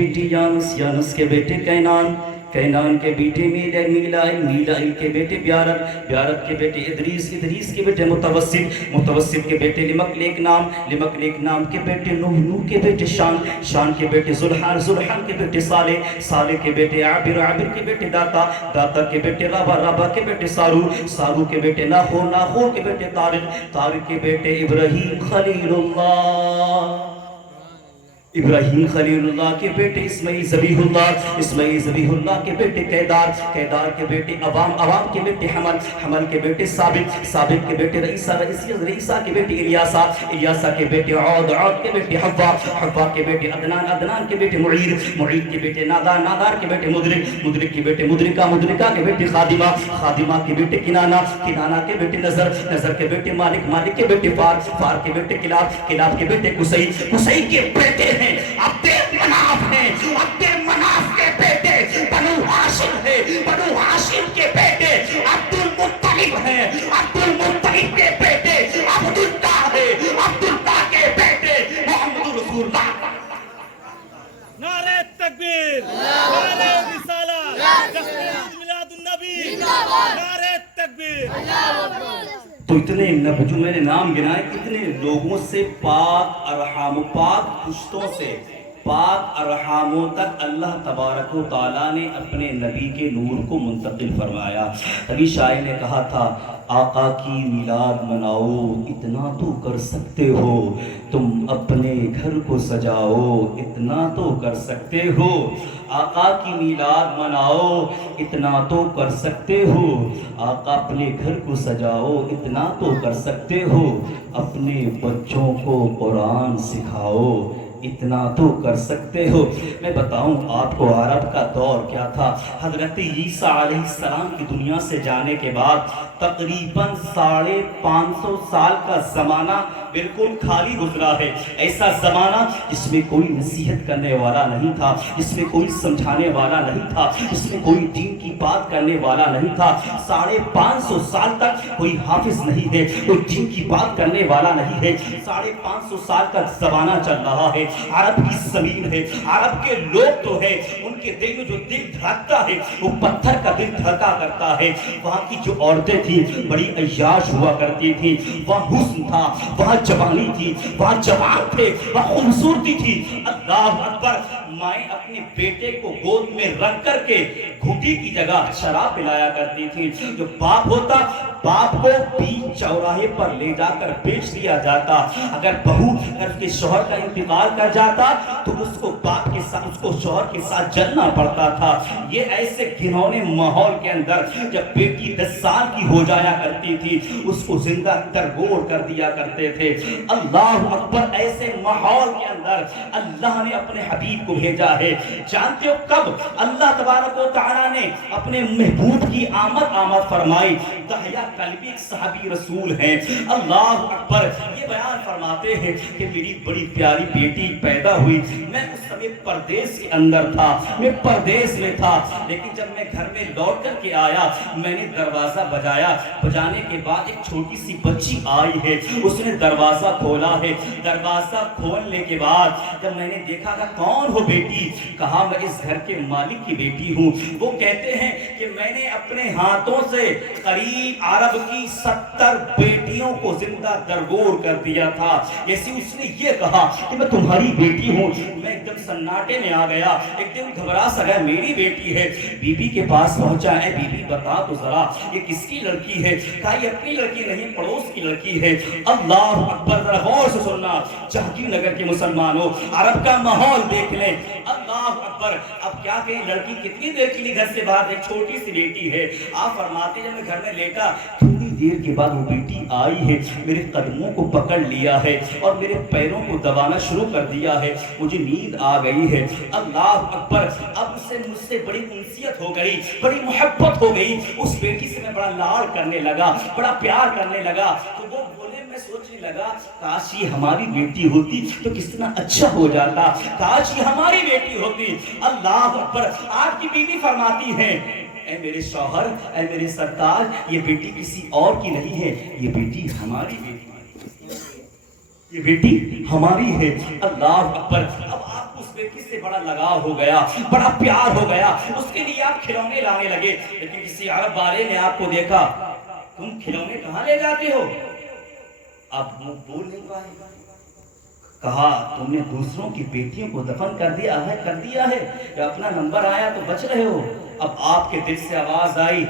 بیٹی یانس، یانس کے بیٹے کینان، کینان کے بیٹے میلائل، میلائل کے بیٹے بیارت، بیارت کے بیٹے ادریس، ادریس کے بیٹے متوسط، متوسط کے بیٹے لمکلیک نام، لمکلیک نام کے بیٹے نوح، نوح کے بیٹے شان، شان کے بیٹے زلحان، زلحان کے بیٹے صالح، صالح کے بیٹے عابر، عابر کے بیٹے داتا، داتا کے بیٹے رابا، رابا کے بیٹے سارو، سارو کے بیٹے ناخور، ناخور کے بیٹے طارق، طارق کے بیٹے ابراہیم خلیل اللہ، ابراہیم خلیل اللہ کے بیٹے اسماعیل ذبیح اللہ، اسماعیل ذبیح اللہ کے بیٹے قیدار، قیدار کے بیٹے عوام، عوام کے بیٹے حمل، حمل کے بیٹے ثابت، ثابت کے بیٹے رئیسہ، رئیسہ کے بیٹے الیاسہ، الیاسہ کے بیٹے عود، عود کے بیٹے حوا، حوا کے بیٹے عدنان، عدنان کے بیٹے معیر، معیر کے بیٹے نادار، نادار کے بیٹے مدرک، مدرک کے بیٹے مدرکہ، مدرکہ کے بیٹے خادمہ، خادمہ کے بیٹے کنانہ، کنانہ کے بیٹے نظر، نظر کے بیٹے مالک، مالک کے بیٹے فار، فار کے بیٹے کلاب، کلاب کے بیٹے قصی، قصی کے بیٹے ہیں عبد مناف ہیں، عبد مناف کے بیٹے بنو ہاشم ہیں، بنو ہاشم کے بیٹے عبد المطلب ہیں، عبد المطلب کے بیٹے عبداللہ ہیں، عبداللہ کے بیٹے محمد رسول اللہ۔ نعرہ تکبیر، نعرہ رسالہ، جشن میلاد النبی، نعرہ تکبیر۔ تو اتنے جو میں نے نام گنائے، اتنے لوگوں سے پاک ارحام، پاک پشتوں سے پاک ارحاموں تک اللہ تبارک و تعالیٰ نے اپنے نبی کے نور کو منتقل فرمایا۔ ابھی شاعر نے کہا تھا آقا کی میلاد مناؤ، اتنا تو کر سکتے ہو، تم اپنے گھر کو سجاؤ، اتنا تو کر سکتے ہو، آقا کی میلاد مناؤ، اتنا تو کر سکتے ہو، آقا اپنے گھر کو سجاؤ، اتنا تو کر سکتے ہو، اپنے بچوں کو قرآن سکھاؤ، اتنا تو کر سکتے ہو۔ میں بتاؤں آپ کو عرب کا دور کیا تھا۔ حضرت عیسیٰ علیہ السلام کی دنیا سے جانے کے بعد تقریباً 550 سال کا زمانہ بالکل خالی گزرا ہے۔ ایسا زمانہ جس میں کوئی نصیحت کرنے والا نہیں تھا، جس میں کوئی سمجھانے والا نہیں تھا، جس میں کوئی دین کی بات کرنے والا نہیں تھا۔ 550 سال تک کوئی حافظ نہیں ہے، کوئی دین کی بات کرنے والا نہیں ہے۔ 550 سال کا زمانہ چل رہا ہے۔ عرب کی زمین ہے، عرب کے لوگ تو ہے، ان کے دل میں جو دل دھڑکتا ہے وہ پتھر کا دل دھڑکا کرتا ہے۔ وہاں کی جو عورتیں تھیں بڑی عیاش ہوا کرتی تھیں، وہاں حسن تھا، وہاں جوانی تھی، وہاں جوان تھے، وہاں خوبصورتی تھی۔ اللہ اکبر، مائیں اپنے بیٹے کو گود میں رکھ کر کے گھٹی کی جگہ شراب پلایا کرتی تھی۔ جو باپ ہوتا، باپ کو بیچ چوراہے پر لے جا کر بیچ دیا جاتا۔ اگر بہو اگر اس کے شوہر کا انتقال کر جاتا تو اس کو باپ کے ساتھ، اس کو شوہر کے ساتھ جلنا پڑتا تھا۔ یہ ایسے گھنونے ماحول کے اندر جب بیٹی 10 سال کی ہو جایا کرتی تھی اس کو زندہ ترگوڑ کر دیا کرتے تھے۔ اللہ اکبر، ایسے ماحول کے اندر اللہ نے اپنے حبیب کو بھیجا ہے۔ جانتے ہو کب اللہ تبارک و تعالیٰ نے اپنے محبوب کی آمد فرمائی؟ دحیہ کلبی ایک صحابی رسول ہیں، اللہ اکبر، یہ بیان فرماتے ہیں کہ میری بڑی پیاری بیٹی پیدا ہوئی، میں اس سمے پردیس کے اندر تھا، میں پردیس میں تھا، لیکن جب میں گھر میں لوٹ کر کے آیا میں نے دروازہ بجایا، بجانے کے بعد ایک چھوٹی سی بچی آئی ہے، اس نے دروازہ کھولا ہے۔ دروازہ کھولنے کے بعد جب میں نے دیکھا کہ کون ہو بیٹی، کہا میں اس گھر کے مالک کی بیٹی ہوں۔ وہ کہتے ہیں کہ میں نے اپنے ہاتھوں سے قریب عرب کی 70 بیٹیوں کو زندہ درگور کر دیا تھا۔ جیسے اس نے یہ کہا کہ میں تمہاری بیٹی ہوں، میں ایک دم سناٹے میں آ گیا، ایک دم گھبرا سا گیا، میری بیٹی ہے۔ بی بی کے پاس پہنچا، اے بی بی بتا تو ذرا یہ کس کی لڑکی ہے؟ کہا یہ اپنی لڑکی نہیں، پڑوس کی لڑکی ہے۔ اللہ اکبر، ذرا غور سے سننا جہانگیر نگر کے مسلمانوں، عرب کا ماحول دیکھ لیں۔ اللہ اکبر، اب کیا کہیں، لڑکی کتنی دیر کے لیے گھر سے باہر، ایک چھوٹی سی بیٹی ہے۔ آپ فرماتے جب میں گھر میں لیٹا تھوڑی دیر کے بعد وہ بیٹی آئی ہے، میرے قدموں کو پکڑ لیا ہے اور میرے پیروں کو دبانا شروع کر دیا ہے، مجھے نیند آ گئی ہے۔ اللہ اکبر، اب اسے مجھ سے بڑی انسیت ہو گئی، بڑی محبت ہو گئی، اس بیٹی سے میں بڑا لاڑ کرنے لگا، بڑا پیار کرنے لگا۔ تو وہ بولے، میں سوچنے لگا کاش یہ ہماری بیٹی ہوتی تو کتنا اچھا ہو جاتا، کاش یہ ہماری بیٹی ہوتی۔ اللہ اکبر، آپ کی بیوی فرماتی ہیں اے میرے شوہر، اے میرے سرتاج، یہ بیٹی کسی اور کی نہیں ہے، یہ بیٹی ہماری بیٹی ہے، یہ بیٹی ہماری ہے۔ اللہ اکبر، اب آپ اس بیٹی بیٹی سے بڑا لگاؤ ہو گیا، بڑا پیار ہو گیا، اس کے لیے آپ کھلونے لانے لگے۔ لیکن کسی عرب والے نے آپ کو دیکھا، تم کھلونے کہاں لے جاتے ہو؟ اب وہ بول نہیں پائے، کہا تم نے دوسروں کی بیٹیوں کو دفن کر دیا ہے، کہ اپنا نمبر آیا تو بچ رہے ہو۔ اب آپ کے دل سے آواز آئی،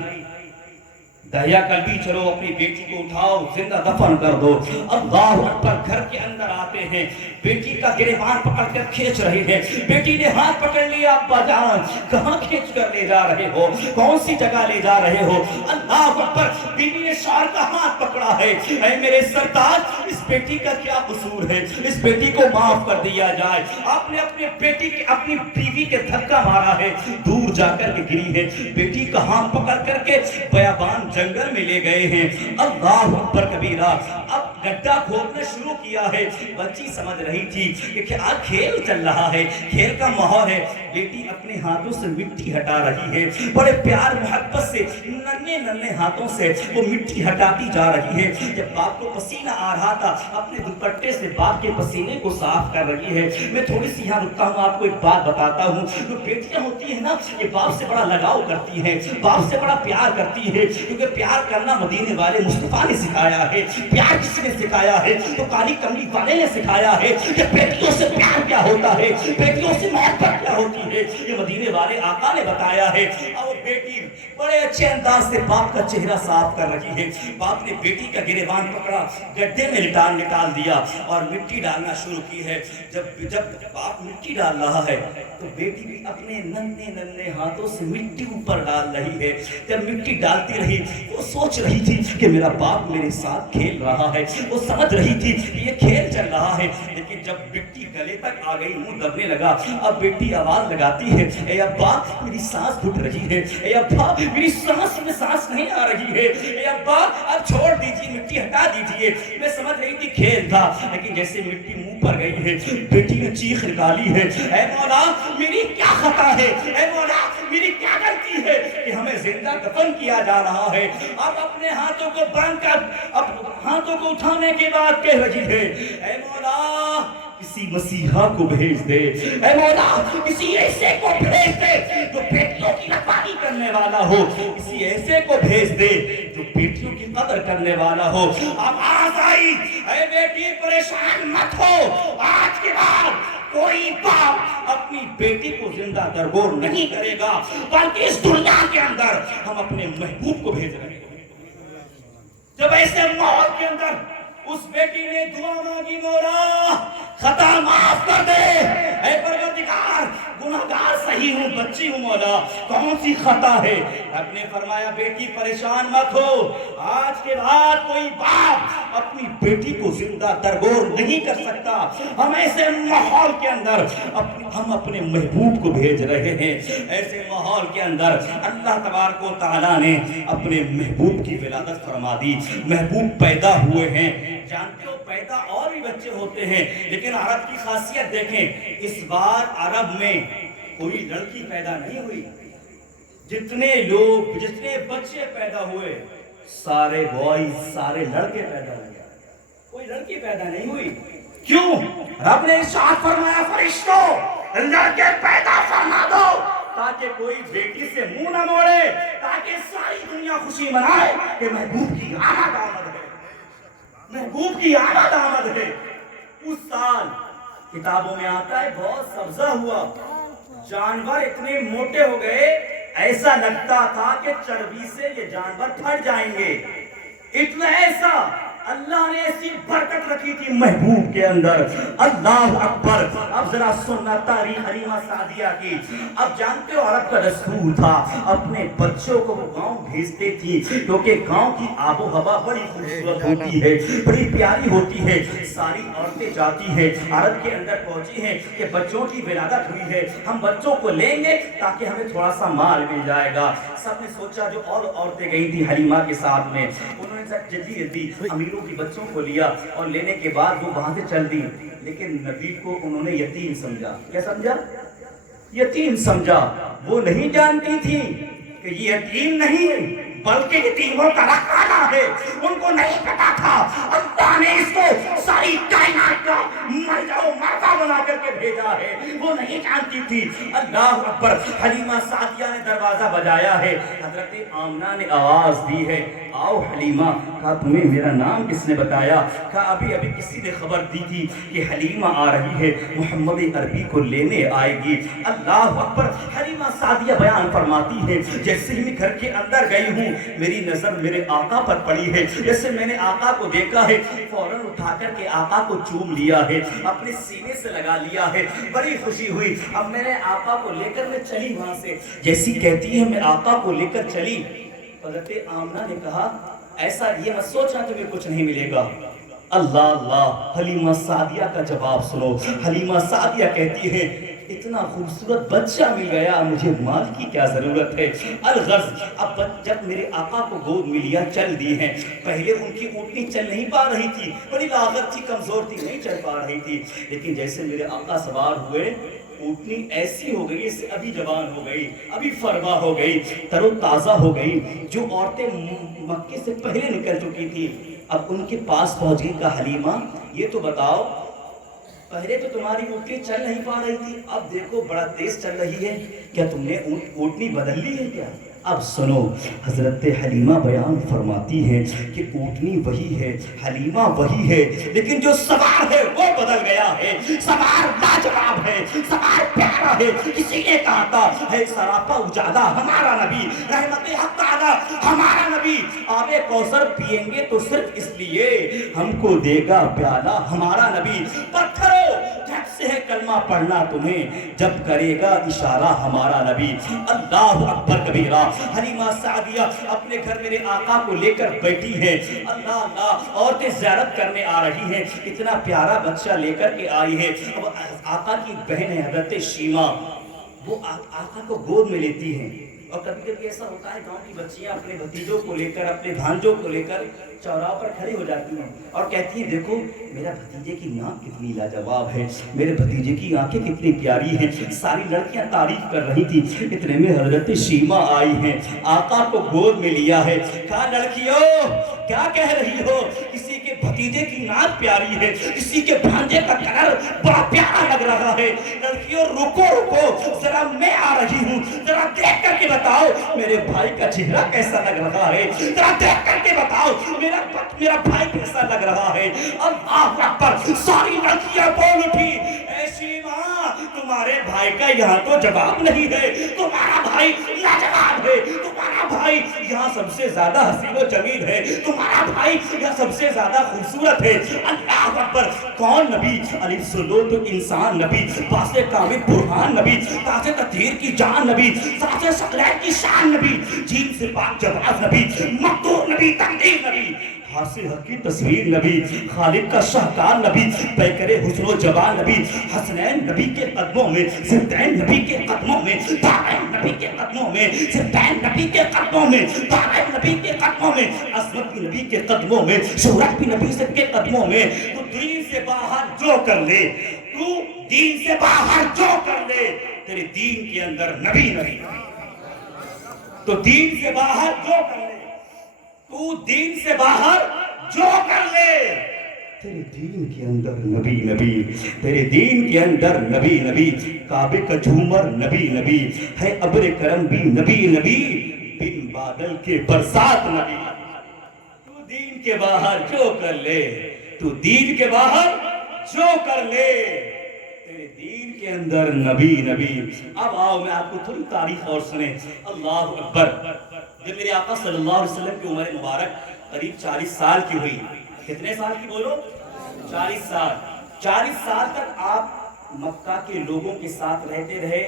دہیا قلبی، چلو اپنی بیٹی کو اٹھاؤ، زندہ دفن کر دو۔ اللہ اکبر، گھر کے اندر آتے ہیں، بیٹی کا گریبان پکڑ کر کھینچ رہے ہیں۔ بیٹی نے ہاتھ پکڑ لیا، ابا جان کہاں کھینچ کر لے جا رہے ہو، کون سی جگہ لے جا رہے ہو؟ اللہ اکبر، بیوی نے شوہر کا ہاتھ پکڑا ہے، اے میرے سرتاج اس بیٹی کا کیا قصور ہے، اس بیٹی کو معاف کر دیا جائے۔ آپ نے اپنے بیٹی کے، اپنی بیوی کے دھکا مارا ہے، دور جا کر کے گری ہے۔ بیٹی کا ہاتھ پکڑ کر کے بیابان جنگل میں لے گئے ہیں۔ اللہ اکبر کبیرہ، اب گڈھا کھودنا شروع کیا ہے۔ بچی سمجھ رہی تھی کہ کیا کھیل چل رہا ہے، کھیل کا ماحول ہے۔ بیٹی اپنے ہاتھوں سے مٹی ہٹا رہی ہے، بڑے پیار محبت سے ننھے ننھے ہاتھوں سے وہ مٹی ہٹاتی جا رہی ہے۔ جب باپ کو پسینہ آ رہا تھا، اپنے دوپٹے سے باپ کے پسینے کو صاف کر رہی ہے۔ میں تھوڑی سی یہاں رکتا ہوں، آپ کو ایک بات بتاتا ہوں۔ جو بیٹیاں ہوتی ہیں نا، یہ باپ سے بڑا لگاؤ کرتی ہیں، باپ سے بڑا پیار کرتی ہے، کیونکہ پیار کرنا مدینے والے مصطفیٰ نے سکھایا ہے۔ پیار کس نے سکھایا ہے؟ تو کالی کملی والے نے سکھایا ہے کہ بیٹیوں سے پیار کیا ہوتا ہے، بیٹیوں سے محبت کیا ہوتی ہے، یہ مدینے والے آقا نے بتایا ہے۔ اور بیٹی بڑے اچھے انداز سے باپ کا چہرہ صاف کر رہی ہے۔ باپ نے بیٹی کا گریبان پکڑا، گڈھے میں نکال دیا اور مٹی ڈالنا شروع کی ہے۔ جب باپ مٹی ڈال رہا ہے تو بیٹی بھی اپنے ننھے ننھے ہاتھوں سے مٹی اوپر ڈال رہی ہے۔ جب مٹی ڈالتی رہی، وہ سوچ رہی تھی کہ میرا باپ میرے ساتھ کھیل رہا ہے، وہ سمجھ رہی تھی کہ یہ کھیل چل رہا ہے۔ لیکن جب مٹی گلے تک آ گئی، منہ دبنے لگا، اب بیٹی آواز لگاتی ہے، اے ابا میری سانس گھٹ رہی ہے، اے ابا میری سانس میں سانس نہیں آ رہی ہے، اے ابا اب چھوڑ دیجیے، مٹی ہٹا دیجیے۔ میں سمجھ رہی تھی کھیل تھا، لیکن جیسے مٹی منہ پر گئی ہے، بیٹی نے چیخ نکالی ہے، اے مولا میری کیا خطا ہے، اے مولا میری کیا غلطی ہے کہ ہمیں زندہ دفن کیا جا رہا ہے؟ اب اپنے ہاتھوں کو باندھ کر، اب ہاتھوں کو اٹھانے کے بعد کہہ رہی ہے، اے مولا کسی مسیحا کو بھیج دے، اے مولا کسی ایسے کو بھیج دے جو بیٹیوں کی رکھوالی کرنے والا ہو، کسی ایسے کو بھیج دے جو بیٹیوں کی قدر کرنے والا ہو۔ آواز آئی، اے بیٹی پریشان مت ہو، آج کے بعد کوئی باپ اپنی بیٹی کو زندہ درگور نہیں کرے گا، بلکہ اس دنیا کے اندر ہم اپنے محبوب کو بھیج رہے ہیں۔ جب ایسے ماحول کے اندر اس بیٹی نے دعا مانگی، مولا خطا معاف کر دے، اے پروردگار گناہگار صحیح ہوں، بچی ہوں، مولا کون سی خطا ہے؟ رب نے فرمایا بیٹی پریشان مت ہو، آج کے بعد کوئی باپ اپنی بیٹی کو زندہ درگور نہیں کر سکتا۔ ہم ایسے ماحول کے اندر ہم اپنے محبوب کو بھیج رہے ہیں۔ ایسے ماحول کے اندر اللہ تبارک و تعالیٰ نے اپنے محبوب کی ولادت فرما دی، محبوب پیدا ہوئے ہیں۔ جانتے ہو پیدا اور بھی بچے ہوتے ہیں، لیکن عرب کی خاصیت دیکھیں، اس بار عرب میں کوئی لڑکی پیدا نہیں ہوئی، جتنے بچے پیدا ہوئے سارے بوائز، سارے لڑکے پیدا ہوئے، کوئی لڑکی پیدا نہیں ہوئی۔ کیوں؟ رب نے ارشاد فرمایا فرشتوں لڑکے پیدا فرما دو تاکہ کوئی بیٹی سے منہ نہ موڑے، تاکہ ساری دنیا خوشی منائے کہ محبوب کی آمد ہے، محبوب کی آمد ہے۔ اس سال کتابوں میں آتا ہے بہت سبزہ ہوا، جانور اتنے موٹے ہو گئے، ایسا لگتا تھا کہ چربی سے یہ جانور پھٹ جائیں گے، اتنا ایسا اللہ نے ایسی برکت رکھی تھی محبوب کے اندر۔ اللہ اکبر۔ اب ذرا سننا تاریخ حلیمہ سعدیہ کی۔ اب جانتے ہو عرب کا دستور تھا، اپنے بچوں کو وہ گاؤں بھیجتے تھی، کیونکہ گاؤں کی آب و ہوا بڑی خوبصورت ہوتی ہے، بڑی پیاری ہوتی ہے۔ ساری عورتیں جاتی ہیں، عرب کے اندر پہنچی ہیں کہ بچوں کی ولادت ہوئی ہے، ہم بچوں کو لیں گے تاکہ ہمیں تھوڑا سا مال مل جائے گا۔ سب نے سوچا، جو اور عورتیں گئی تھی حلیمہ کے ساتھ میں، انہوں نے جلدی امیروں کی بچوں کو لیا اور لینے کے بعد وہ وہاں سے چل دی، لیکن نبی کو انہوں نے یتیم سمجھا۔ کیا سمجھا؟ یتیم سمجھا۔ وہ نہیں جانتی تھی کہ یہ یتیم نہیں ہے، بلکہ یتیموں کا رکھوالا ہے. ان کو نہیں پتا تھا اللہ نے اس کو ساری کائنات کا مرجع و مرجع بنا کر کے بھیجا ہے. وہ نہیں جانتی تھی. اللہ اکبر. حلیمہ سعدیہ نے دروازہ بجایا ہے. حضرت آمنہ نے آواز دی ہے, آؤ حلیمہ. کہا تمہیں میرا نام کس نے بتایا؟ کہا ابھی ابھی کسی نے خبر دی تھی کہ حلیمہ آ رہی ہے, محمد عربی کو لینے آئے گی. اللہ اکبر. حلیمہ سعدیہ بیان فرماتی ہے, جیسے ہی میں گھر کے اندر گئی ہوں میری نظر میرے آقا پر پڑی ہے. جیسے میں نے آقا کو دیکھا ہے فوراً اٹھا کر کے آقا کو چوم لیا ہے, اپنے سینے سے لگا لیا ہے. بڑی خوشی ہوئی. اب میں نے آقا کو لے کر میں چلی وہاں سے. جیسی کہتی ہے میں آقا کو لے کر چلی, حضرت آمنہ نے کہا ایسا یہ مت سوچنا تمہیں کچھ نہیں ملے گا. اللہ اللہ. حلیمہ سعدیہ کا جواب سنو. حلیمہ سعدیہ کہتی ہے اتنا خوبصورت بچہ مل گیا, مجھے مال کی کیا ضرورت ہے. الغرض اب جب میرے آقا کو گود میں لیا چل دی ہیں. پہلے ان کی اونٹنی چل نہیں پا رہی تھی, بڑی لاغر تھی, کمزور تھی, نہیں چل پا رہی تھی. لیکن جیسے میرے آقا سوار ہوئے اونٹنی ایسی ہو گئی جیسے ابھی جوان ہو گئی, ابھی فرما ہو گئی, تر و تازہ ہو گئی. جو عورتیں مکے سے پہلے نکل چکی تھی اب ان کے پاس پہنچ گئی. کہا حلیمہ یہ تو بتاؤ, پہلے تو تمہاری اونٹنی چل نہیں پا رہی تھی, اب دیکھو بڑا تیز چل رہی ہے, کیا تم نے اونٹنی بدل لی ہے کیا؟ اب سنو, حضرت حلیمہ بیان فرماتی ہے کہ اونٹنی وہی ہے, حلیمہ وہی ہے, لیکن جو سوار ہے وہ بدل گیا ہے. سوار لاجواب ہے, سوار پیارا ہے. کسی نے کہا تھا ہے سراپا اجالا ہمارا نبی, رحمت حق تعالی ہمارا نبی. آب کوثر پیئیں گے تو صرف اس لیے ہم کو دے گا پیالہ ہمارا نبی. پتھرو جب سے ہے کلمہ پڑھنا تمہیں, جب کرے گا اشارہ ہمارا نبی. اللہ اکبر کبیرہ. حلیمہ سعدیہ اپنے گھر میرے آقا کو لے کر بیٹھی ہے. اللہ اللہ. عورتیں زیارت کرنے آ رہی ہیں, اتنا پیارا بچہ لے کر کے آئی ہے. اب آقا کی بہن ہے حضرت شیمہ, وہ آقا کو گود میں لیتی ہیں. اور کبھی کبھی ایسا ہوتا ہے گاؤں کی بچیاں اپنے بھتیجوں کو لے کر, اپنے بھانجوں کو لے کر چوراہوں پر کھڑی ہو جاتی ہیں اور کہتی ہیں دیکھو میرا بھتیجے کی ناک کتنی لاجواب ہے, میرے بھتیجے کی آنکھیں کتنی پیاری ہیں. ساری لڑکیاں تعریف کر رہی تھی. اتنے میں حضرت شیمہ آئی ہیں, آقا کو گود میں لیا ہے. کہا لڑکیوں کیا کہہ رہی ہو؟ کسی کے بھتیجے کی ناک پیاری ہے, کسی کے بھانجے کا کلر بڑا پیارا لگ رہا ہے. لڑکیوں رکو رکو, ذرا میں آ رہی ہوں, ذرا دیکھ کر کے بتاؤ میرے بھائی کا چہرہ کیسا لگ رہا ہے, ذرا دیکھ کر کے بتاؤ میرا بھائی کیسا لگ رہا ہے. اللہ اکبر. ساری لڑکیاں بول اٹھی, اے شیمہ تمہارے بھائی کا یہاں تو جواب نہیں ہے, تمہارا بھائی لاجواب ہے, تمہارا بھائی یہاں سب سے زیادہ حسین و جمیل ہے, تمہارا بھائی یہاں سب سے زیادہ خوبصورت ہے. اللہ اکبر. کون نبی؟ علی سلوت انسان نبی, واسطے کامل برہان نبی, تاج تطہیر کی جان نبی, ساتھ ثقلین کی شان نبی, جین سے پاک جواز نبی, مقدور نبی, تقدیر نبی, حاصل حق کی تصویر نبی, خالق کا شاہکار نبی, پیکر حسن و جوان نبی, حسنین نبی کے قدموں میں, زبدین نبی کے قدموں میں, دارین نبی کے قدموں میں, زبدین نبی کے قدموں میں, دارین نبی کے قدموں میں, عظمت کی نبی کے قدموں میں, شہرت کی نبی کے قدموں میں. تو دین سے باہر جو کر لے, تو دین سے باہر جو کر لے, تیرے دین کے اندر نبی نبی. تو دین سے باہر جو کر لے, تو دین سے باہر جو کر لے, تیرے دین کے اندر نبی نبی, تیرے دین کے اندر نبی نبی. کعبے کا جھومر نبی نبی ہے, ابر کرم بھی نبی نبی, بن بادل کے برسات نبی. تو دین کے باہر جو کر لے, تو دین کے باہر جو کر لے, تیرے دین کے اندر نبی نبی. اب آؤ میں آپ کو تھوڑی تاریخ اور سنیں. اللہ اکبر. جب میرے آقا صلی اللہ علیہ وسلم کی عمر مبارک قریب 40 سال کی ہوئی, کتنے سال کی بولو؟ 40 سال. 40 سال تک آپ مکہ کے لوگوں کے ساتھ رہتے رہے.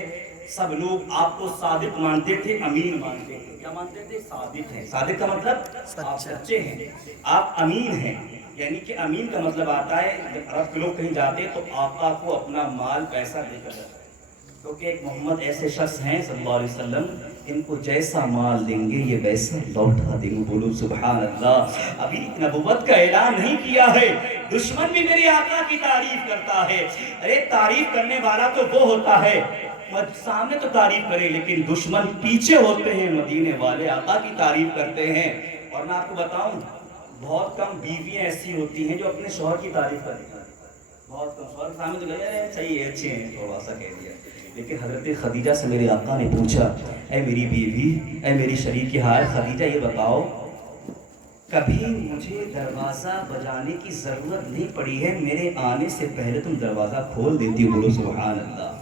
سب لوگ آپ کو صادق مانتے تھے, امین مانتے تھے. کیا مانتے تھے؟ صادق ہیں. صادق کا مطلب آپ سچے ہیں, آپ امین ہیں. یعنی کہ امین کا مطلب آتا ہے جب عرب کے لوگ کہیں جاتے ہیں تو آقا کو اپنا مال پیسہ دے کر جاتے ہیں, کیونکہ ایک محمد ایسے شخص ہیں صلی اللہ علیہ وسلم, ان کو جیسا مال دیں گے یہ ویسا لوٹا دیں گے. بولو سبحان اللہ. ابھی نبوت کا اعلان نہیں کیا ہے, دشمن بھی میرے آقا کی تعریف کرتا ہے. ارے تعریف کرنے والا تو وہ ہوتا ہے سامنے تو تعریف کرے لیکن دشمن پیچھے ہوتے ہیں مدینے والے آقا کی تعریف کرتے ہیں. اور میں آپ کو بتاؤں بہت کم بیویاں ایسی ہوتی ہیں جو اپنے شوہر کی تعریف کرتی ہیں. بہت کم. شوہر سامنے تو گئے صحیح ہے اچھے ہیں تھوڑا سا کہہ دیا. لیکن حضرت خدیجہ سے میرے آقا نے پوچھا اے میری بیوی اے میری شریک حال خدیجہ یہ بتاؤ کبھی مجھے دروازہ بجانے کی ضرورت نہیں پڑی ہے, میرے آنے سے پہلے تم دروازہ کھول دیتی ہو. بولو سبحان اللہ.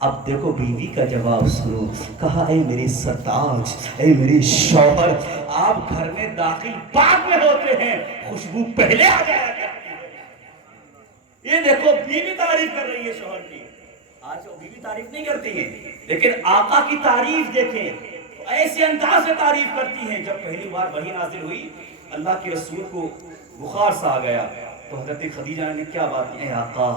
اب دیکھو بیوی کا جواب سنو. کہا اے میری سرتاج اے میری شوہر آپ گھر میں داخل بعد میں ہوتے ہیں, خوشبو پہلے آ جایا کرتی ہے. یہ دیکھو بیوی تعریف کر رہی ہے شوہر کی. آج وہ بیوی تعریف نہیں کرتی ہیں لیکن آقا کی تعریف دیکھیں ایسے انداز سے تعریف کرتی ہیں. جب پہلی بار وحی نازل ہوئی اللہ کے رسول کو بخار سا آ گیا تو حضرت خدیجہ نے کیا بات کی, اے آقا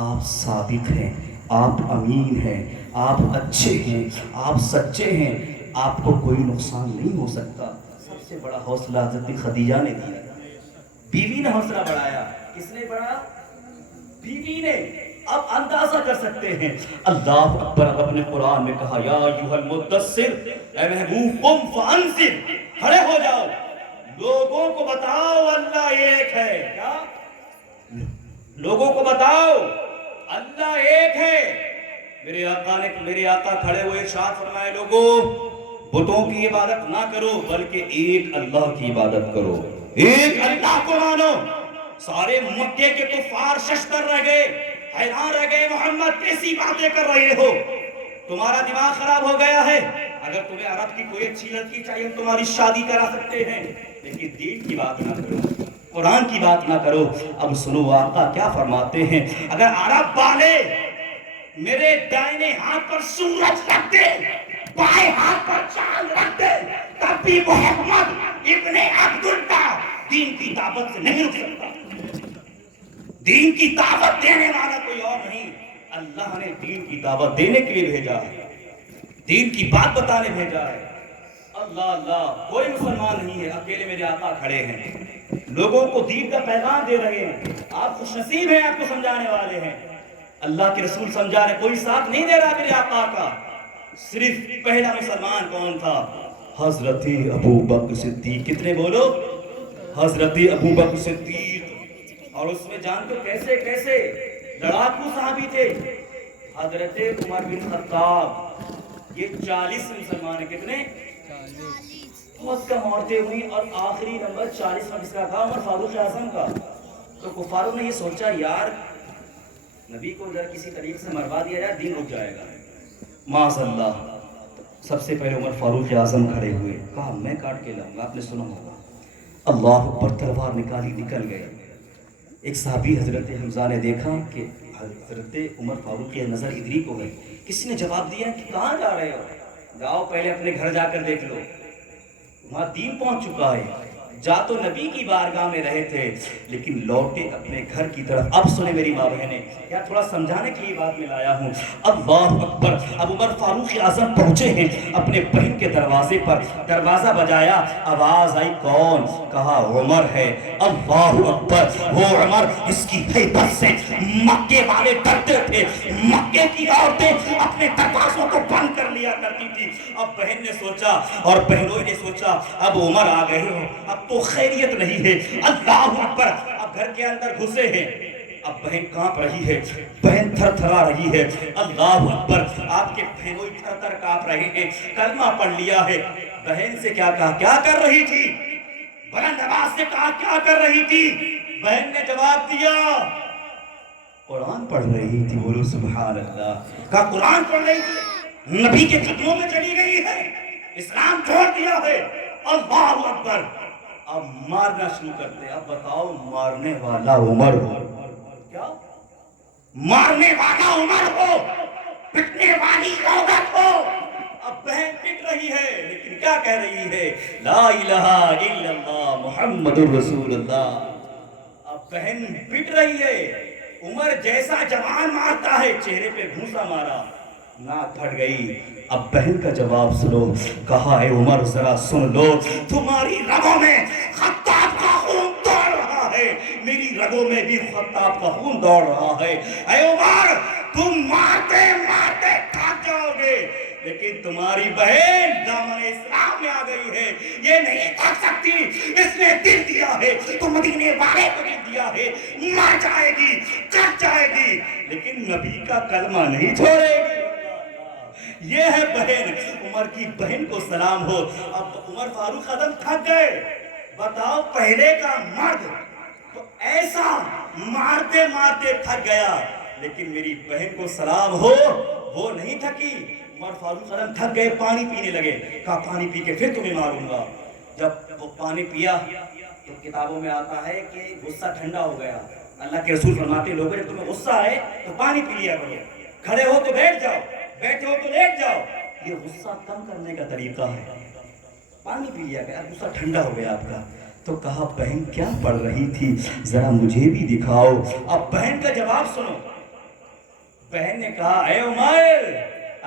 آپ صادق ہیں, آپ امین ہیں, آپ اچھے ہیں, آپ سچے ہیں, آپ کو کوئی نقصان نہیں ہو سکتا. سب سے بڑا حوصلہ حضرت خدیجہ نے دیا. بیوی نے حوصلہ بڑھایا. کس نے بڑھایا؟ بیوی نے. اب اندازہ کر سکتے ہیں اللہ اکبر. اپنے قرآن میں کہا یا ایھا المدثر اے محبوب قم فانذر, کھڑے ہو جاؤ لوگوں کو بتاؤ اللہ ایک ہے. کیا لوگوں کو بتاؤ اللہ ایک ہے. میرے آقا کھڑے ہوئے ارشاد فرمائے لوگوں بتوں کی عبادت نہ کرو بلکہ ایک اللہ کی عبادت کرو, ایک اللہ کو مانو. سارے مکے کے کفار ششدر رہ گئے, حیران رہ گئے, محمد کیسی باتیں کر رہے ہو, تمہارا دماغ خراب ہو گیا ہے. اگر تمہیں عرب کی کوئی اچھی لڑکی چاہیے تمہاری شادی کرا سکتے ہیں لیکن دین کی بات نہ کرو, قرآن کی بات نہ کرو. اب سنو آقا کیا فرماتے ہیں, اگر عرب والے میرے دائنے ہاتھ پر سورج رکھ دے بائیں ہاتھ پر چاند رکھ دے تب بھی محمد ابن عبداللہ دین کی دعوت سے نہیں رک سکتا. دین کی دعوت دینے والا کوئی اور نہیں, اللہ نے دین کی دعوت دینے کے لیے بھیجا ہے, دین کی بات بتانے بھیجا ہے. اللہ اللہ. کوئی مسلمان نہیں ہے, اکیلے میرے آقا کھڑے ہیں, لوگوں کو دین کا پیغام دے رہے ہیں. آپ خوش نصیب ہیں, آپ کو سمجھانے والے ہیں. اللہ کے رسول سمجھا رہے, کوئی ساتھ نہیں دے رہا میرے آقا کا. صرف پہلا مسلمان کون تھا؟ حضرت ابو بکر صدیق. کتنے بولو؟ حضرت ابو بکر صدیق. اور اس میں جانتے کیسے کیسے لڑاکو صحابی تھے. حضرت عمر بن خطاب یہ 40 مسلمان ہیں. کتنے؟ 40. بہت کم عورتیں ہوئی اور آخری نمبر 40 میں کس کا تھا؟ عمر فاروق اعظم کا. تو کفاروں نے یہ سوچا یار نبی کو ذرا کسی طریقے سے مروا دیا جائے دین رک جائے گا. معاذ اللہ. سب سے پہلے عمر فاروق اعظم کھڑے ہوئے, کہا میں کاٹ کے لاؤں گا. آپ نے سنا ہوگا اللہ اکبر, تلوار نکالی, نکل گئے. ایک صحابی حضرت حمزہ نے دیکھا کہ حضرت عمر فاروق کی نظر ادھر کو گئی. کسی نے جواب دیا کہ کہاں جا رہے ہو؟ جاؤ پہلے اپنے گھر جا کر دیکھ لو, وہاں دین پہنچ چکا ہے. جا تو نبی کی بارگاہ میں رہے تھے لیکن لوٹے اپنے گھر کی طرف. اب سنیں میری ماں بہنیں, کیا تھوڑا سمجھانے کے لیے بات میں لایا ہوں. اللہ اکبر. اب عمر فاروق اعظم پہنچے ہیں اپنے بہن کے دروازے پر. دروازہ بجایا, آواز آئی کون؟ کہا عمر ہے. اللہ اکبر. وہ عمر اس کی ہیبت سے مکے والے ڈرتے تھے. مکے کی عورتیں اپنے دروازوں کو بند کر لیا کرتی تھی. اب بہن نے سوچا اور بہنوئی نے سوچا اب عمر آ گئے ہو, اب تو خیریت نہیں ہے. اللہ اکبر. اب گھر کے اندر گھسے ہیں. اب بہن کانپ رہی ہے, بہن تھر تھرا رہی ہے. اللہ اکبر. آپ کے بہنوئی تھر تھر کانپ رہے ہیں, کلمہ پڑھ لیا ہے. بہن سے کیا کہا, کیا کر رہی تھی؟ بلند آواز سے کہا کیا کر رہی تھی؟ بہن نے جواب دیا قرآن پڑھ رہی تھی. بولو سبحان اللہ. کہا قرآن پڑھ رہی تھی, نبی کے قدموں میں چلی گئی ہے, اسلام چھوڑ دیا ہے. اللہ اکبر. اب مارنا شروع کرتے. اب بتاؤ مارنے والا عمر ہو, کیا مارنے والا عمر ہو, پٹنے والی عورت ہو. اب بہن پٹ رہی ہے لیکن کیا کہہ رہی ہے؟ لا الہ الا اللہ محمد الرسول اللہ. اب بہن پٹ رہی ہے. عمر جیسا جوان مارتا ہے, چہرے پہ گھونسا مارا, ناک پھٹ گئی. اب بہن کا جواب سنو. کہا ہے عمر ذرا سن لو, تمہاری رگوں میں خطاب کا خون دوڑ رہا ہے, میری رگوں میں بھی خطاب کا خون دوڑ رہا ہے. اے عمر تم مارتے مارتے تھک لیکن تمہاری بہن دامن اسلام میں آ گئی ہے، یہ نہیں تھک سکتی، اس نے دل دیا ہے تو مدینے والے کو دل دیا ہے، مر جائے گی، کٹ جائے گی، لیکن نبی کا کلمہ نہیں چھوڑے گی۔ یہ ہے بہن، عمر کی بہن کو سلام ہو۔ اب عمر فاروق اعظم تھک گئے، بتاؤ پہلے کا مرد تو ایسا مارتے مارتے تھک گیا، لیکن میری بہن کو سلام ہو، وہ نہیں تھکی۔ عمر فاروق اعظم تھک گئے، پانی پینے لگے، کہا پانی پی کے پھر تمہیں ماروں گا۔ جب وہ پانی پیا تو کتابوں میں آتا ہے کہ غصہ ٹھنڈا ہو گیا۔ اللہ کے رسول فرماتے ہیں لوگوں جب تمہیں غصہ آئے تو پانی پی لیا کرو، کھڑے ہو تو بیٹھ جاؤ، بیٹھے ہو تو لیٹ جاؤ، یہ غصہ کم کرنے کا طریقہ ہے۔ پانی پی لیا گیا، غصہ ٹھنڈا ہو گیا آپ کا۔ تو کہا بہن کیا پڑھ رہی تھی، ذرا مجھے بھی دکھاؤ۔ اب بہن کا جواب سنو۔ بہن نے کہا اے عمر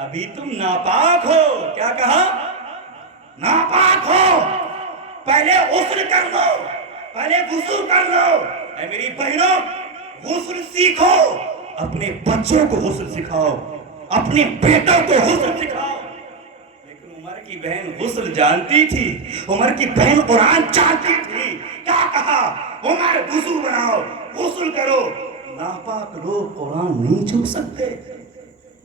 ابھی تم ناپاک ہو۔ کیا کہا؟ ناپاک ہو، پہلے غسل کر لو، پہلے وضو کر لو۔ اے میری بہنوں غسل سیکھو، اپنے بچوں کو غسل سکھاؤ، اپنے بیٹوں کو غسل سکھاؤ۔ لیکن عمر کی بہن غسل جانتی تھی، عمر کی بہن قرآن جانتی تھی۔ کیا کہا؟ عمر وضو بناؤ، غسل کرو۔ ناپاک لوگ قرآن نہیں چھو سکتے،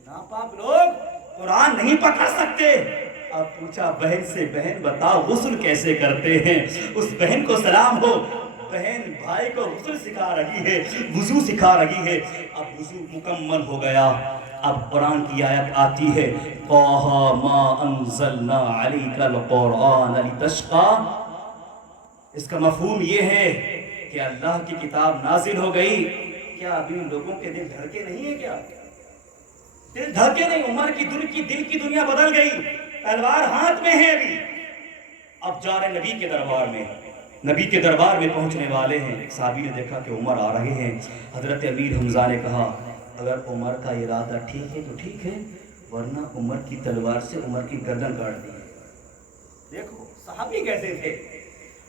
ناپاک لوگ قرآن نہیں پکڑ سکتے۔ اب پوچھا بہن سے بہن بتاؤ غسل کیسے کرتے ہیں؟ اس بہن کو سلام ہو، بہن بھائی کو غسل سکھا رہی ہے، وضو سکھا رہی ہے۔ اب وضو مکمل ہو گیا، اب قرآن کی آیت آتی ہے طٰہٰ ما انزلنا علیک القرآن لتشقیٰ۔ اس کا مفہوم یہ ہے کہ اللہ کی کتاب نازل ہو گئی، کیا ابھی لوگوں کے دل دھڑکے نہیں ہیں؟ کیا دل دھڑکے نہیں؟ عمر کی دل کی دنیا بدل گئی، تلوار ہاتھ میں ہے ابھی۔ اب جا رہے نبی کے دربار میں، نبی کے دربار میں پہنچنے والے ہیں۔ ایک صحابی نے دیکھا کہ عمر آ رہے ہیں۔ حضرت امیر حمزہ نے کہا اگر عمر کا ارادہ ٹھیک ہے تو ٹھیک ہے، ورنہ عمر کی تلوار سے عمر کی گردن کاٹ دی۔ دیکھو صحابی کیسے تھے۔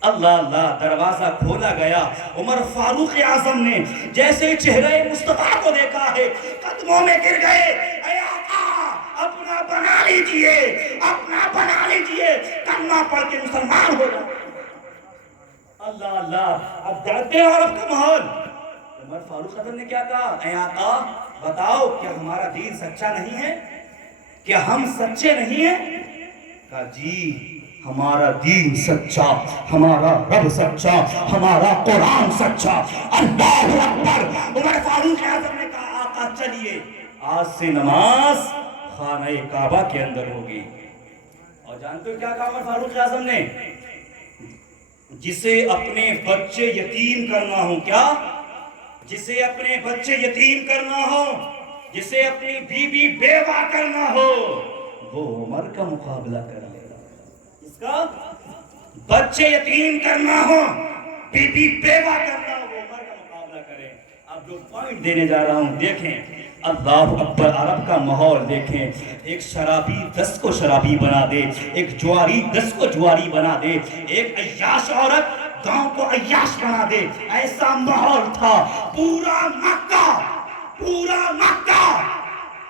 اللہ اللہ، دروازہ کھولا گیا۔ عمر فاروق اعظم نے جیسے چہرے مصطفیٰ کو دیکھا ہے قدموں میں گر گئے۔ اے آقا اپنا بنا لیجئے، اپنا بنا لیجئے، کلمہ پڑھ کے مسلمان ہو جائے۔ اللہ اللہ، اب ڈرتے ہیں عرب کا ماحول۔ عمر فاروق اعظم نے کیا کہا؟ اے آقا بتاؤ کیا ہمارا دین سچا نہیں ہے؟ کیا ہم سچے نہیں ہیں؟ کہا جی ہمارا دین سچا، ہمارا رب سچا، ہمارا قرآن سچا۔ اللہ اکبر۔ عمر فاروق اعظم نے کہا آقا چلیے آج سے نماز خانہ کعبہ کے اندر ہوگی۔ اور جانتے ہو کیا کہا عمر فاروق اعظم نے؟ جسے اپنے بچے یتیم کرنا ہو، کیا؟ جسے اپنے بچے یتیم کرنا ہو، جسے اپنی بیوی بیوہ کرنا ہو، وہ عمر کا مقابلہ کرے گا۔ اس کا بچے یتیم کرنا ہو، بیوی بیوہ کرنا ہو، وہ عمر کا مقابلہ کرے۔ اب جو پوائنٹ دینے جا رہا ہوں دیکھیں، اللہ اکبر، عرب کا ماحول دیکھیں۔ ایک شرابی 10 کو شرابی بنا دے، ایک جواری 10 کو جواری بنا دے، ایک عیاش عورت گاؤں کو عیاش بنا دے، ایسا ماحول تھا۔ پورا مکہ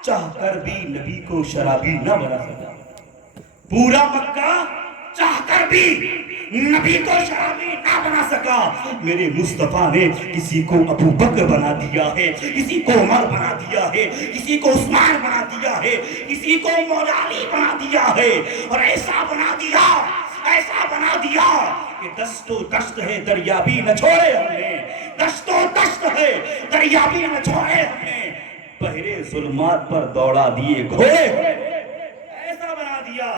چاہ کر بھی نبی کو شرابی نہ بنا سکا۔ پورا مکہ چاہ کر بھی نبی کو شرابی نہ بنا سکا۔ میرے مصطفیٰ نے کسی کو ابو بکر بنا دیا ہے، کسی کو عمر بنا دیا ہے، کسی کو عثمان بنا دیا ہے، کسی کو مولا علی بنا دیا ہے، اور ایسا بنا دیا کہ دست و دشت ہے دریا بھی نہ چھوڑے ہم نے، دست و دشت ہے دریا بھی نہ چھوڑے ہم نے، بحر ظلمات پر دوڑا دیے گھوڑے، ایسا بنا دیا۔